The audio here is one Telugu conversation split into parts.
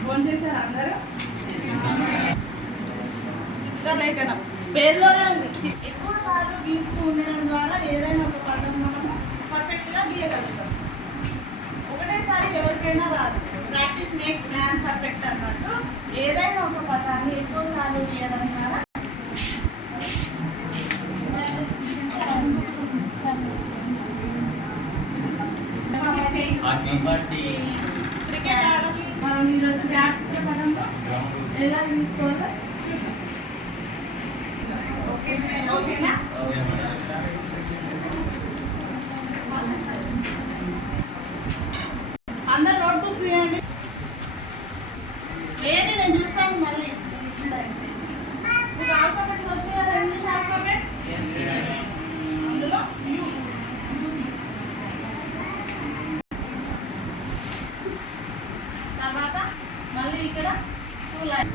ఫోన్ అందరూ చిత్రలేఖనం పేర్లోనే ఉంది ఎక్కువ సార్లు గీస్తూ ఉండడం ద్వారా ఏదైనా ఒక పదం మనము పర్ఫెక్ట్గా గీయగలుగుతాం ఒకటేసారి ఎవరికైనా రాదు ప్రాక్టీస్ మేక్స్ మ్యాన్ పర్ఫెక్ట్ అన్నట్టు. ఏదైనా ఒక పదాన్ని ఎక్కువ సార్లు గీయడం ద్వారా క్రికెట్ ఆడడం మనం ఈరోజు బ్యాట్స్ పదంలో ఎలా తీసుకోవాలో చూద్దాం. ఓకేనా అందరు నోట్ బుక్స్ తీయండి ఏంటి నేను చూస్తాను ఇక్కడ టూ లైన్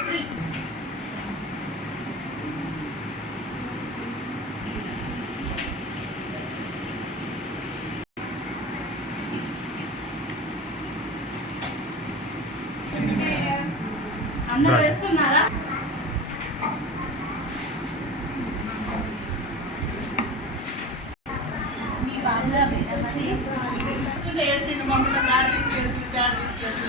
త్రీ అందరూ వేస్తున్నారా బాధ్యత మేడం అది. ఏడ్చిండు మమ్మల్ని బ్యాడ్ తీసుకెళ్తుంది తీసుకెళ్తుంది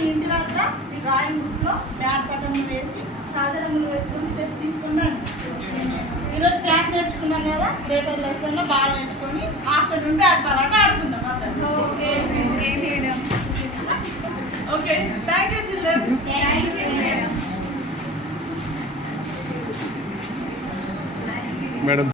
మీ ఇంటి వద్ద డ్రాయింగ్ బుక్లో బ్యాట్ పట్టణం వేసి సాధారణలు వేసుకొని స్టెప్ తీసుకున్నాను ఈరోజు బ్యాట్ నేర్చుకున్నాం కదా రేపటి లెసన్లో బాగా నేర్చుకొని ఆఫ్టర్నూన్ బ్యాట్ పలాట ఆడుకుందాం అందరం okay. Thank you children. Madam